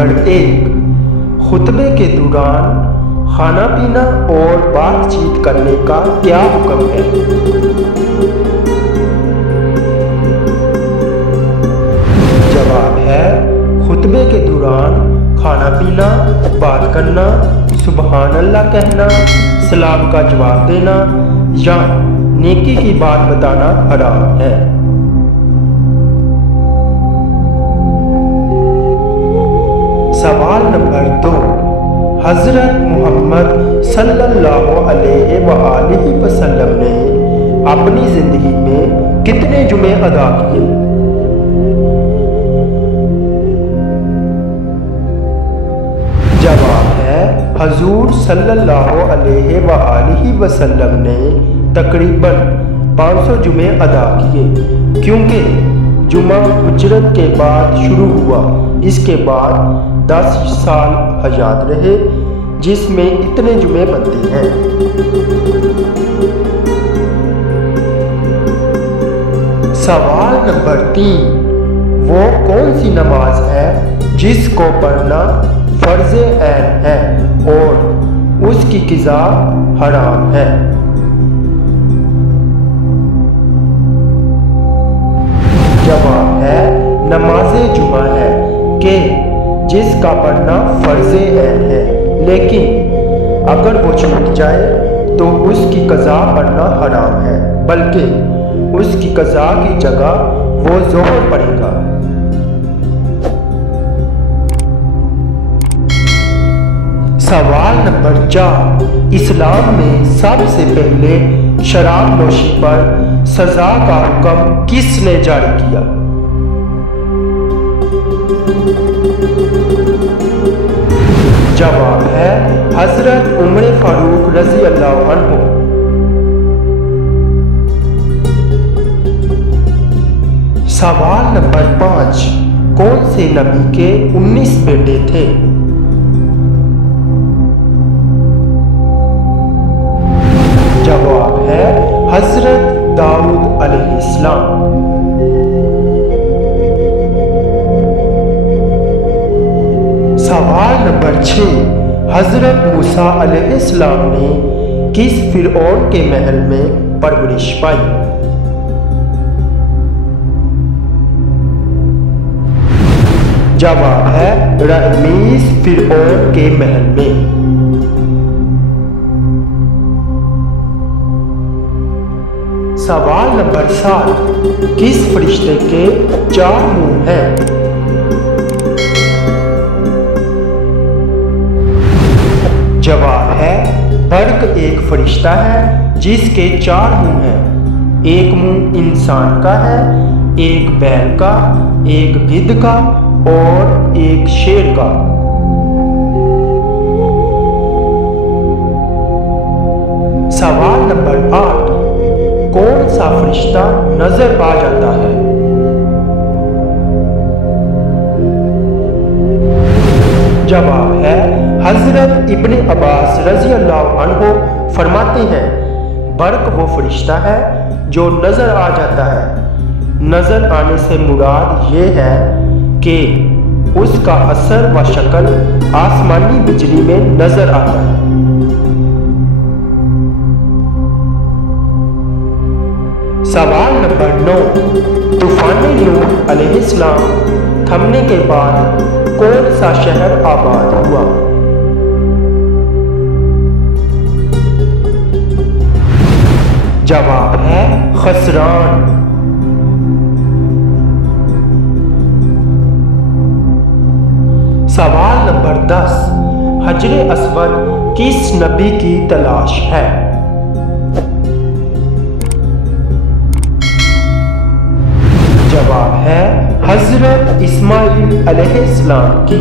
Number 1, खुतबे के दौरान खाना पीना और बातचीत करने का क्या हुक्म है? जवाब है, खुतबे के दौरान खाना पीना, बात करना, सुबहान अल्लाह कहना, सलाम का जवाब देना या नेकी की बात बताना हराम है। सवाल नंबर 2, हज़रत मोहम्मद सल्लल्लाहु अलैहि वसल्लम ने अपनी ज़िंदगी में कितने जुमे अदा किए? जवाब है, हजूर सल्लल्लाहु अलैहि वसल्लम ने तकरीबन 500 जुमे अदा किए, क्योंकि जुमा हिजरत के बाद शुरू हुआ। इसके बाद 10 साल हयात रहे, जिसमें इतने जुमे बनते हैं। सवाल नंबर 3, वो कौन सी नमाज है जिसको पढ़ना फर्ज ऐन है और उसकी क़ज़ा हराम है? जवाब है, नमाज़े जुमा है कि जिसका पढ़ना फर्ज ऐन है, लेकिन अगर वो छूट जाए तो उसकी क़ज़ा पढ़ना हराम है, बल्कि उसकी क़ज़ा की जगह वो ज़ोहर पढ़ेगा। सवाल नंबर 4, इस्लाम में सबसे पहले शराब नोशी पर सजा का हुक्म किसने जारी किया? जवाब है, हजरत उमर फारूक रज़ी अल्लाह अन्हु। सवाल नंबर 5, कौन से नबी के 19 बेटे थे? जवाब है, हजरत दाऊद अलैहिस्सलाम। सवाल नंबर 6, हजरत मूसा अलैहिस्सलाम ने किस फिरऔन के महल में परवरिश पाई? जवाब है, रमीस फिरऔन के महल में। सवाल नंबर 7, किस फरिश्ते के 4 मुंह हैं? जवाब है, बर्क एक फरिश्ता है जिसके 4 मुंह हैं। एक मुंह इंसान का है, एक बैल का, एक गिद्ध का और एक शेर का। सवाल नंबर 8, कौन सा फरिश्ता नजर आ जाता है? जवाब है, हजरत इब्ने अब्बास रज़ी अल्लाह अन्हु फरमाते हैं, बर्क वो फरिश्ता है जो नजर आ जाता है। नजर आने से मुराद ये है कि उसका असर व शक्ल आसमानी बिजली में नजर आता है। सवाल नंबर 9, तूफान नूह अलैहिस्सलाम थमने के बाद कौन सा शहर आबाद हुआ? जवाब है, खसरान। सवाल नंबर 10, हजरे अस्वद किस नबी की तलाश है? जवाब है, हजरत इस्माइल अलैहिस्सलाम की।